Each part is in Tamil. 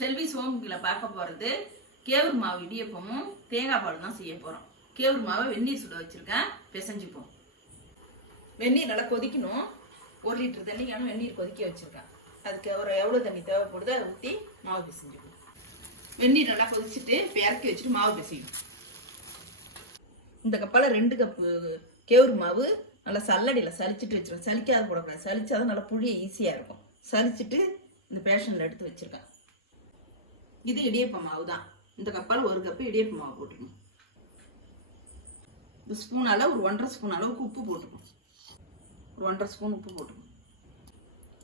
செல்வி சோமுகில பார்க்க போகிறது கேவுரு மாவு இடியப்பமும் தேங்காய் பால் தான் செய்ய போகிறோம். கேவுரு மாவை வெந்நீர் சுட வச்சுருக்கேன், பிசைஞ்சுப்போம். வெந்நீர் நல்லா கொதிக்கணும். 1 லிட்டர் தண்ணிக்கான வெந்நீர் கொதிக்க வச்சுருக்கேன். அதுக்கு ஒரு எவ்வளோ தண்ணி தேவைப்படுதோ அதை ஊற்றி மாவு பிசைஞ்சுப்போம். வெந்நீர் நல்லா கொதிச்சுட்டு இப்போ இறக்கி வச்சுட்டு மாவு பிசையணும். இந்த கப்பால் 2 கப்பு கேவுரு மாவு நல்லா சல்லடியில் சலிச்சுட்டு வச்சுருக்கேன். சலிக்காத போடக்கூடாது, சலிச்சாதான் நல்லா புளிய ஈஸியாக இருக்கும். சலிச்சுட்டு இந்த பேஷனில் எடுத்து வச்சுருக்கேன். இது இடியப்ப மாவு தான். இந்த கப்பால் 1 கப்பு இடியப்ப மாவு போட்டுக்கணும். இந்த ஸ்பூனால் ஒரு 1.5 ஸ்பூன் அளவுக்கு உப்பு போட்டுக்கணும். ஒரு 1.5 ஸ்பூன் உப்பு போட்டுக்கணும்.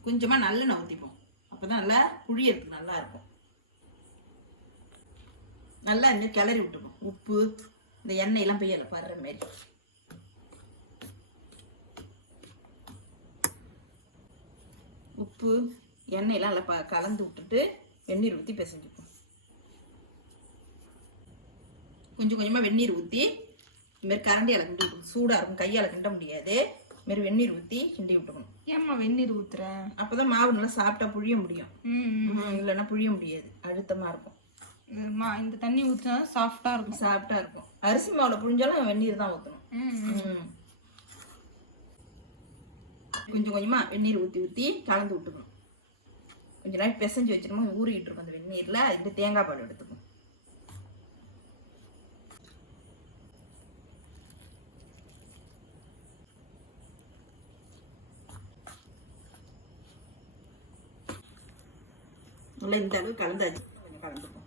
கொஞ்சமாக நல்லெண்ணெய் ஊற்றிப்போம். அப்போ தான் நல்லா புளியறதுக்கு நல்லா இருக்கும். நல்லா இன்னும் கிளறி விட்டுப்போம். உப்பு இந்த எண்ணெயெல்லாம் பெய்யலை படுற மாரி. உப்பு எண்ணெயெல்லாம் நல்லா கலந்து விட்டுட்டு வெந்நீர் ஊற்றி பிசைஞ்சுப்போம். கொஞ்சம் கொஞ்சமாக வெந்நீர் ஊற்றி இதுமாரி கரண்டியால் கிண்டி விட்டுக்கணும். சூடாக இருக்கும், கையால் கிண்ட முடியாது. இதுமாரி வெந்நீர் ஊற்றி கிண்டி விட்டுக்கணும். ஏம்மா வெந்நீர் ஊற்றுறேன்? அப்போ தான் மாவு நல்லா சாப்பிட்டா புழிய முடியும். இல்லைன்னா புழிய முடியாது, அழுத்தமாக இருக்கும். இந்த தண்ணி ஊற்றினா சாஃப்டாக இருக்கும். சாஃப்டாக இருக்கும். அரிசி மாவில் புழிஞ்சாலும் வெந்நீர் தான் ஊற்றணும். கொஞ்சம் கொஞ்சமாக வெந்நீர் ஊற்றி ஊற்றி கலந்து விட்டுக்கணும். கொஞ்சம் நாள் பிசைஞ்சு வச்சிருமோ ஊறிக்கிட்டு இருக்கும் அந்த வெந்நீரில். இது தேங்காய் பால் எடுத்துக்கணும். நல்லா இந்த அளவுக்கு கலந்தாச்சு. கொஞ்சம் கலந்துப்போம்.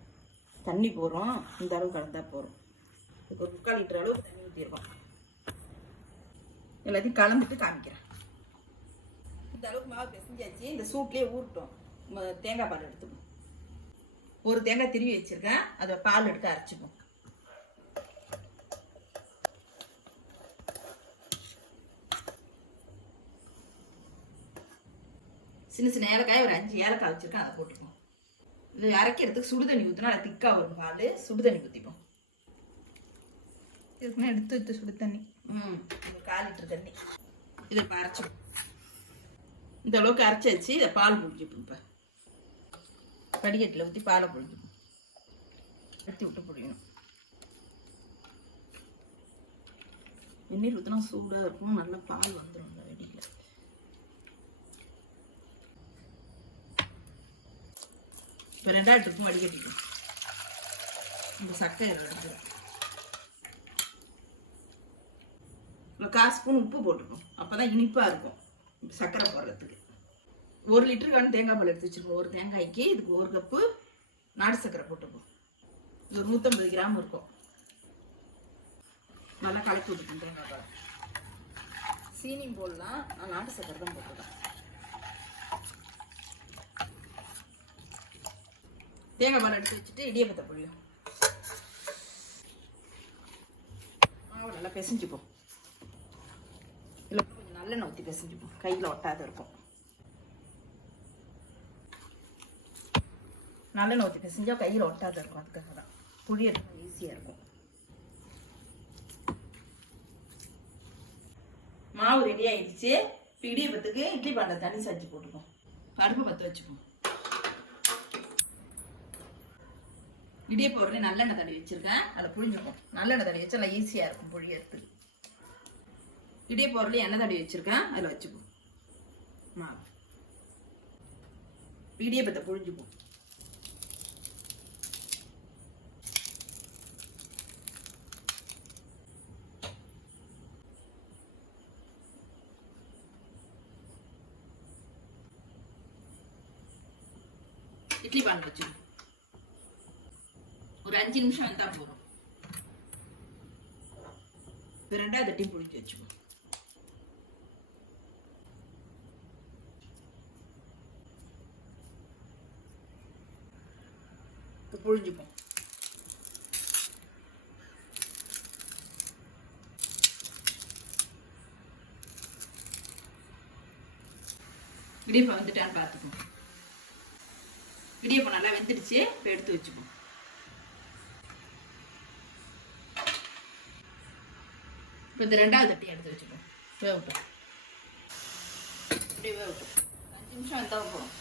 தண்ணி போகிறோம், இந்த அளவுக்கு கலந்தா போகிறோம். இதுக்கு ஒரு 3/4 லிட்டர் அளவுக்கு தண்ணி ஊற்றிடுவோம். எல்லாத்தையும் கலந்துட்டு காமிக்கிறேன். இந்த அளவுக்கு மாவு பிசைஞ்சாச்சு. இந்த சூட்லேயே ஊறட்டும். தேங்காய் பால் எடுத்துப்போம். ஒரு தேங்காய் திருவி வச்சுருக்கேன், அதை பால் எடுத்து அரைச்சிப்போம். சின்ன சின்ன ஏலக்காய் ஒரு 5 ஏலக்காய் வச்சுருக்கேன், அதை போட்டுப்போம். இது அரைக்கிறதுக்கு சுடுதண்ணி ஊற்றினா அது திக்காக வரும் பால். சுடுதண்ணி ஊற்றிப்போம். இதுக்குன்னா எடுத்து வச்சு சுடு தண்ணி. 1/4 லிட்டர் தண்ணி. இதை இப்போ அரைச்சிப்போம். இந்த அளவுக்கு அரைச்சி வச்சு இதை பால் புழிஞ்சிப்போம். இப்போ வடிகட்டில் ஊற்றி பாலை புழிஞ்சிப்போம். எடுத்து விட்டு புழியணும். வெந்நீர் ஊற்றினா சூடாக இருக்கணும், நல்லா பால் வந்துடும் இந்த வெடியில். இப்போ 2 ட்ரிப்பும் வடிகட்டிக்கும். இந்த சக்கரை எடுத்துக்கிறோம். 1/4 ஸ்பூன் உப்பு போட்டுக்கணும். அப்போ தான் இனிப்பாக இருக்கும் சக்கரை போடுறதுக்கு. 1 லிட்டருக்கான தேங்காய் பால் எடுத்து வச்சுருக்கோம். ஒரு தேங்காய்க்கு இதுக்கு 1 கப்பு நாட்டு சக்கரை போட்டுப்போம். இது ஒரு 150 கிராம் இருக்கும். நல்லா கலக்கி விட்டுக்கணும். தேங்காய் பால் சீனி போடலாம், நான் நாட்டு சக்கரை தான் போட்டுருக்கேன். தேங்காய் பால் எடுத்து வச்சுட்டு இடியப்பத்தை புளியும். மாவு நல்லா பிசைஞ்சுப்போம். இதில் கொஞ்சம் நல்லெண்ணெய் ஊற்றி பிசைஞ்சுப்போம். கையில் ஒட்டாத இருக்கும். நல்லெண்ணெய் ஊற்றி பிசைஞ்சால் கையில் ஒட்டாத இருக்கும். அதுக்காக தான் புளியறது ஈஸியாக இருக்கும். மாவு ரெடி ஆயிடுச்சு. இப்போ இடியப்பத்துக்கு இட்லி பாண்டில் தண்ணி சாய்ச்சி போட்டுப்போம். அடுப்பு பற்ற வச்சுப்போம். இடியப்ப உடனே நல்லெண்ணெய் தடவி வச்சிருக்கேன், அதை புழிஞ்சுப்போம். நல்லெண்ணெய் தடவி வச்சா நல்லா ஈஸியாக இருக்கும் புழியறதுக்கு. இடியப்ப உடனே எண்ணெய் தடவி வச்சிருக்கேன், அதில் வச்சுப்போம் மாவு. இடியப்பத்தை புழிஞ்சுப்போம். இட்லி பானை வச்சுப்போம். ஒரு 5 நிமிஷம் வந்தா போதும். இது 2வது தட்டியும் புழிஞ்சு வச்சுப்போம். புழிஞ்சுப்போம். இடியப்பம் வந்துட்டான்னு பார்த்துப்போம். இடியப்பம் நல்லா வெந்துடுச்சு. இப்போ எடுத்து வச்சுப்போம். இப்போ இந்த 2வது தட்டி எடுத்து வச்சுப்போம். வேகட்டும். அப்படியே வேகட்டும். 5 நிமிஷம் வெந்தால் போகும்.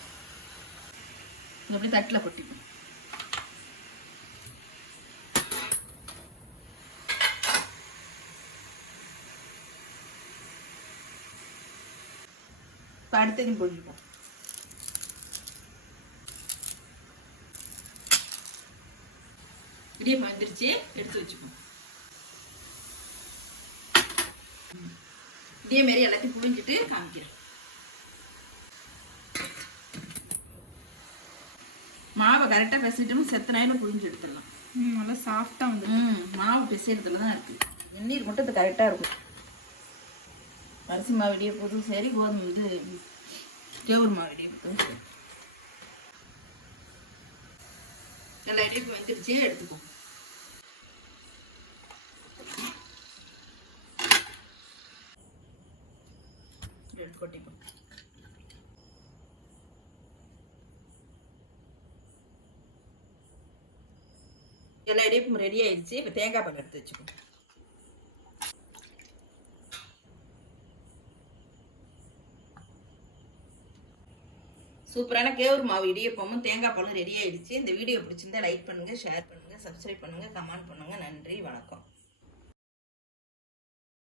அப்படி தட்டில் கொட்டிப்போம். அடுத்ததையும் புழிஞ்சுப்போம். இடியப்பம் வந்துருச்சு, எடுத்து வச்சுப்போம். இதே மாதிரி எல்லாத்தையும் புழிஞ்சிட்டு காமிக்கிறேன். மாவை கரெக்டாக பிசைட்டோம், செத்த நேரம் புழிஞ்சு எடுத்துடலாம். நல்லா சாஃப்டாக வந்து மாவு பிசைறதுல தான் இருக்கு. வெந்நீர் மட்டும் இது கரெக்டாக இருக்கும். அரிசி மாவு இடியப்பதும் சரி, கோதுமை கேவுரு மாவு இடியப்பதும் சரி. நல்லா இடியப்பம் வந்துருச்சு, எடுத்துப்போம். எடுத்து கொட்டிப்போம். எல்லா இடியப்பம் ரெடி ஆயிடுச்சு. இப்போ தேங்காய் பால் எடுத்து வச்சுக்கோங்க. சூப்பரான கேவுரு மாவு இடியப்பமும் தேங்காய் பாலும் ரெடி ஆயிடுச்சு. இந்த வீடியோ பிடிச்சிருந்தா லைக் பண்ணுங்க, ஷேர் பண்ணுங்க, சப்ஸ்கிரைப் பண்ணுங்க, கமெண்ட் பண்ணுங்க. நன்றி, வணக்கம்.